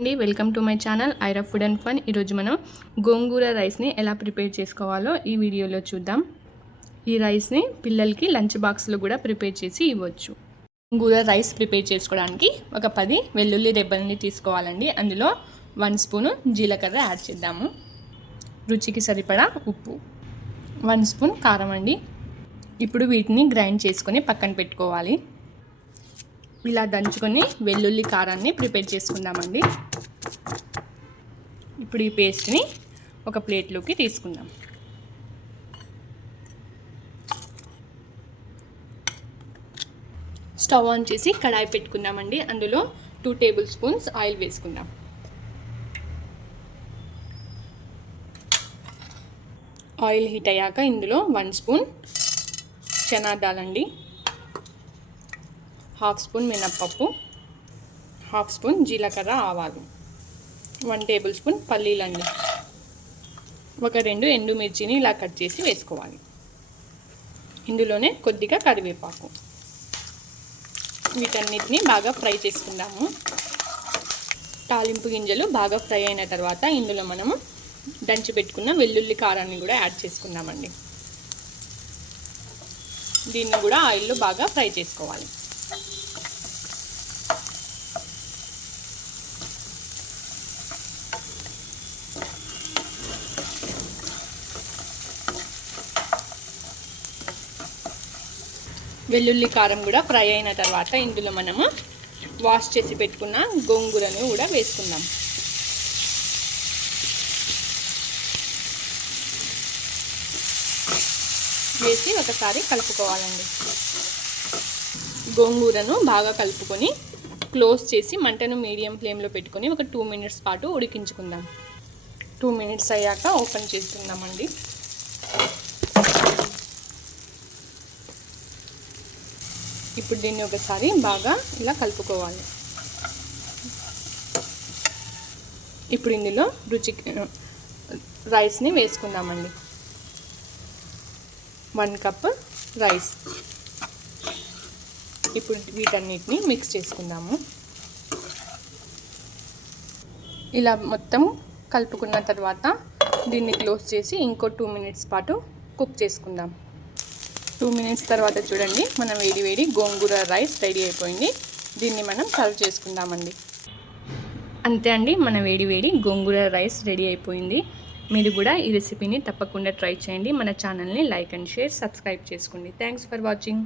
అండి welcome to my channel Aira food and fun. ఈరోజు మనం గోంగూర రైస్ని ఎలా ప్రిపేర్ చేసుకోవాలో ఈ వీడియోలో చూద్దాం. ఈ రైస్ని పిల్లలకి లంచ్ బాక్స్లో కూడా ప్రిపేర్ చేసి ఇవ్వచ్చు. గోంగూర రైస్ ప్రిపేర్ చేసుకోవడానికి ఒక 10 వెల్లుల్లి రెబ్బల్ని తీసుకోవాలండి. అందులో 1 స్పూను జీలకర్ర యాడ్ చేద్దాము. రుచికి సరిపడా ఉప్పు, 1 స్పూన్ కారం అండి. ఇప్పుడు వీటిని గ్రైండ్ చేసుకొని పక్కన పెట్టుకోవాలి. ఇలా దంచుకొని వెల్లుల్లి కారాన్ని ప్రిపేర్ చేసుకుందామండి. ఇప్పుడు ఈ పేస్ట్ని ఒక ప్లేట్లోకి తీసుకుందాం. స్టవ్ ఆన్ చేసి కడాయి పెట్టుకుందామండి. అందులో 2 టేబుల్ స్పూన్స్ ఆయిల్ వేసుకుందాం. ఆయిల్ హీట్ అయ్యాక ఇందులో 1 స్పూన్ చనా దాల్ అండి, 1/2 స్పూన్ మినప్పప్పు, 1/2 స్పూన్ జీలకర్ర ఆవాలు, 1 టేబుల్ స్పూన్ పల్లీలండి, ఒక 2 ఎండుమిర్చిని ఇలా కట్ చేసి వేసుకోవాలి. ఇందులోనే కొద్దిగా కరివేపాకు. వీటన్నిటిని బాగా ఫ్రై చేసుకుందాము. తాలింపు గింజలు బాగా ఫ్రై అయిన తర్వాత ఇందులో మనము దంచి పెట్టుకున్న వెల్లుల్లి కారాన్ని కూడా యాడ్ చేసుకుందామండి. దీన్ని కూడా ఆయిల్లో బాగా ఫ్రై చేసుకోవాలి. వెల్లుల్లి కారం కూడా ఫ్రై అయిన తర్వాత ఇందులో మనము వాష్ చేసి పెట్టుకున్న గోంగూరను కూడా వేసుకుందాం. వేసి ఒకసారి కలుపుకోవాలండి. గోంగూరను బాగా కలుపుకొని క్లోజ్ చేసి మంటను మీడియం ఫ్లేమ్లో పెట్టుకొని ఒక 2 మినిట్స్ పాటు ఉడికించుకుందాం. 2 మినిట్స్ అయ్యాక ఓపెన్ చేసుకుందామండి. ఇప్పుడు దీన్ని ఒకసారి బాగా ఇలా కలుపుకోవాలి. ఇప్పుడు ఇందులో రైస్ని వేసుకుందామండి. 1 కప్ రైస్. ఇప్పుడు వీటన్నిటిని మిక్స్ చేసుకుందాము. ఇలా మొత్తం కలుపుకున్న తర్వాత దీన్ని క్లోజ్ చేసి ఇంకో 2 మినిట్స్ పాటు కుక్ చేసుకుందాం. 2 మినిట్స్ తర్వాత చూడండి, మన వేడి గోంగూర రైస్ రెడీ అయిపోయింది. దీన్ని మనం సర్వ్ చేసుకుందామండి. అంతే అండి, మన వేడి గోంగూర రైస్ రెడీ అయిపోయింది. మీరు కూడా ఈ రెసిపీని తప్పకుండా ట్రై చేయండి. మన ఛానల్ని లైక్ అండ్ షేర్, సబ్స్క్రైబ్ చేసుకోండి. Thanks for watching.